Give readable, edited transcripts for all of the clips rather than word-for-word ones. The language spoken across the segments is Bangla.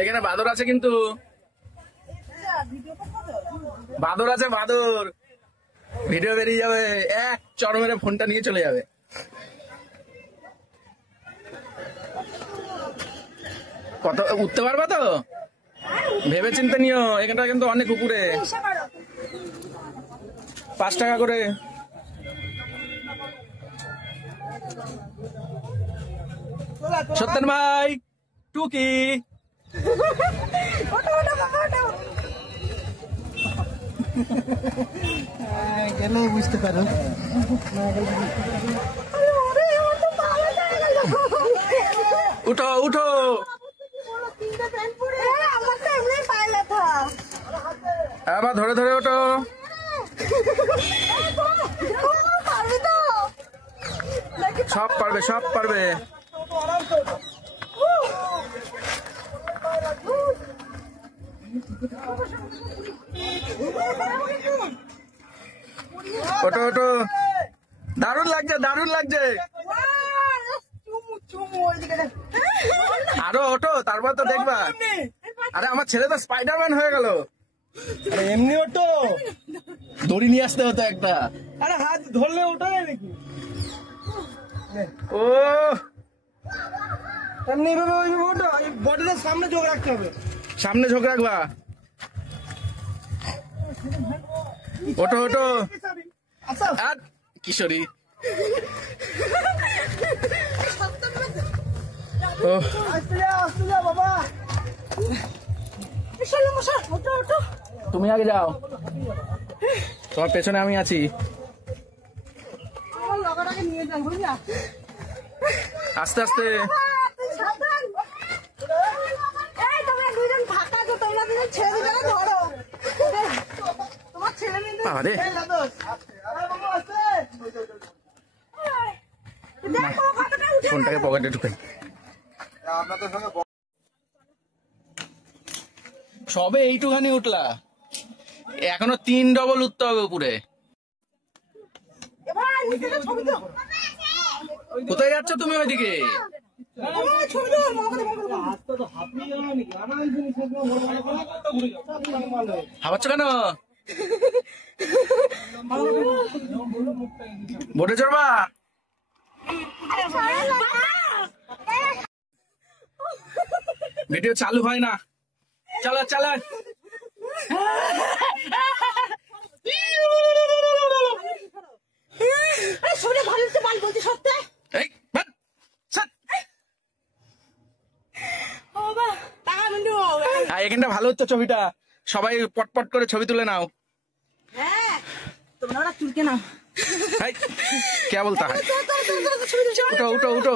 এখানে বাদর আছে কিন্তু, বাদর আছে, বাদর। ভিডিও বেরিয়ে যাবে, এক চড় মেরে ফোনটা নিয়ে চলে যাবে। কত উঠতে পারবা তো? ভেবে চিন্তে নিও, এখানটা কিন্তু অনেক উপরে। 5 টাকা করে। সত্যেন ভাই, টুকি গেলে বুঝতে পারো। উঠো উঠো, আবার ধরে ধরে ওঠো। সব পারবে, সব পারবে। ওঠো ওঠো, দারুণ লাগছে, দারুণ লাগছে। আরো ওঠো, তারপর তো দেখবা। আরে আমার ছেলে তো স্পাইডারম্যান হয়ে গেল। এমনি ওঠো, দড়ি নিয়ে আসতে হতো একটা। আরে হাত ধরলে ওঠা যায় নাকি? ও এমনি এইভাবে ওইভাবে ওঠো, বডিটা সামনে চোখ রাখতে হবে। সামনে ঝোঁক রাখবা। ওঠো ওঠো। আচ্ছা আর কিশোরী। ও আসতে যা বাবা। তুমি আগে যাও, তোমার পেছনে আমি আছি। আস্তে আস্তে। আরে ফোনটাকে পকেটে ঢুকে। সবে এইটুখানি উঠলা, এখনো 3 ডবল উঠতে হবে উপরে। কোথায় যাচ্ছ তুমি ওইদিকে? হাবাচ্ছ কেন? বোটে চড়বা? ভিডিও চালু হয় না, চালা চালা। এখানটা ভালো হচ্ছে ছবিটা, সবাই পটপট করে ছবি তুলে নাও। চুলকে নাও, কে বলতা হয়? উঠো উঠো উঠো।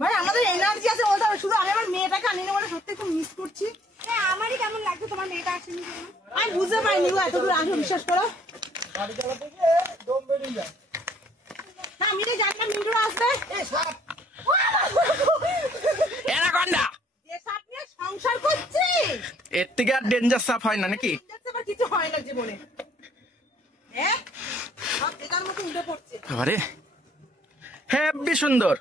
ভাই আমাদের এনার্জি আছে বলতে হবে, শুধু আমি আমার মেয়েটাকে আনিনি বলে সত্যি খুব মিস করছি। আমারই কেমন লাগছে তোমার মেয়েটা আসেনি, আমি বুঝতে পারিনি গো, এত দূর আসো, বিশ্বাস করো। আমি তো জানি না মিন্টু আসবে। যে সাপ নিয়ে সংসার করছি, এর থেকে আর ডেঞ্জার সাপ হয় না নাকি? কিছু হয় না জীবনে। হ্যাঁ সব বেকার মতো উঠে পড়ছে। আরে হেব্বি সুন্দর।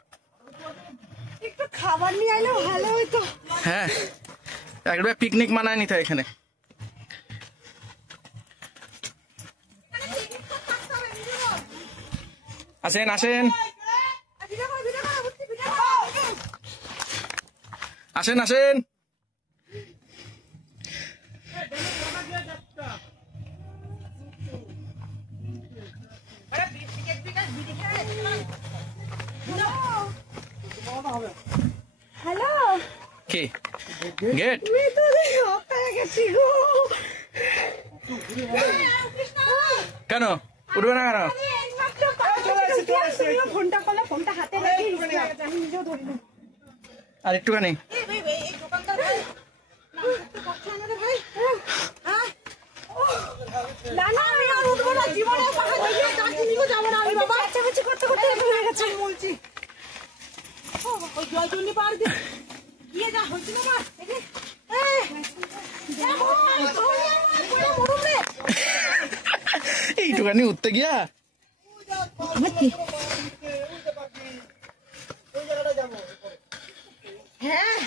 একটু খাবার নিয়ে আইলেও ভালো হইতো। হ্যাঁ, একবার পিকনিক মানায় নিতে এখানে। আসেন আসেন আসেন আসেন। হ্যালো, কি গেট? কেন উঠবে না কেন? ফোনটা হাতে আমি নিজেও ধরিনি। আর একটুখানি। এইটুখানি উঠতে গিয়া হ্যাঁ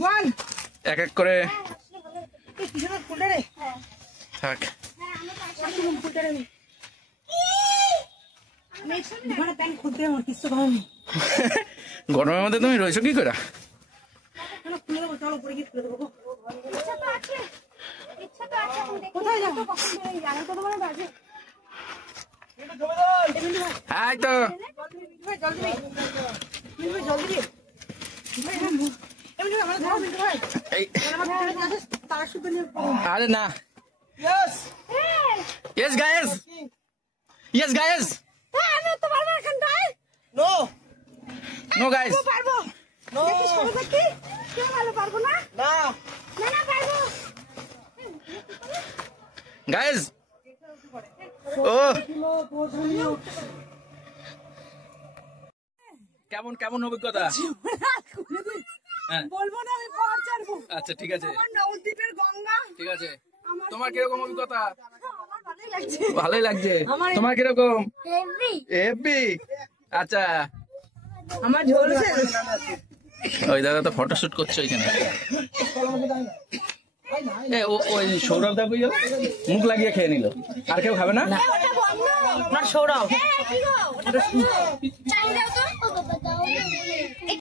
বল এক এক করে এই পিছনে ফুলটা রে থাক। ফুলটা রে আমি দোকানে প্যান্ট খুলতে আমার কিছু ভালো নেই গরমের মধ্যে তুমি রয়েছো কি করে? খুলে দেবো চলো উপরে গিয়ে খুলে দেবো কোথায় যাবো এই তো জল দিবি জল দিবি এমনি আমার ধরো বিন্দু ভাই এই তার শুধু নিয়ে আরে না। Yes yes guys, yes guys, আমি তো পারবো এখানটায় নো নো গাইস, পারবো নো দেখি সরে থাকি কেউ ভালো পারবো না না না পারবো গাইস। ও কেমন কেমন অভিজ্ঞতা? হ্যাঁ বলবো না আমি পার ছাড়বো আচ্ছা ঠিক আছে, আমার নবদ্বীপের গঙ্গা ঠিক আছে। তোমার কিরকম অভিজ্ঞতা? আমার ভালোই লাগছে ভালোই লাগছে। আমার- তোমার কিরকম? Heavy heavy. আচ্ছা আমার ঝলসে ওই দাদা তো ফটোশুট করছে ওইখানে। ওই সৌরভ দা কই গেল? মুখ লাগিয়ে খেয়ে নিল। আর কেউ খাবে না? আমার সৌরভ চাই দাও তো ও বাবা দাও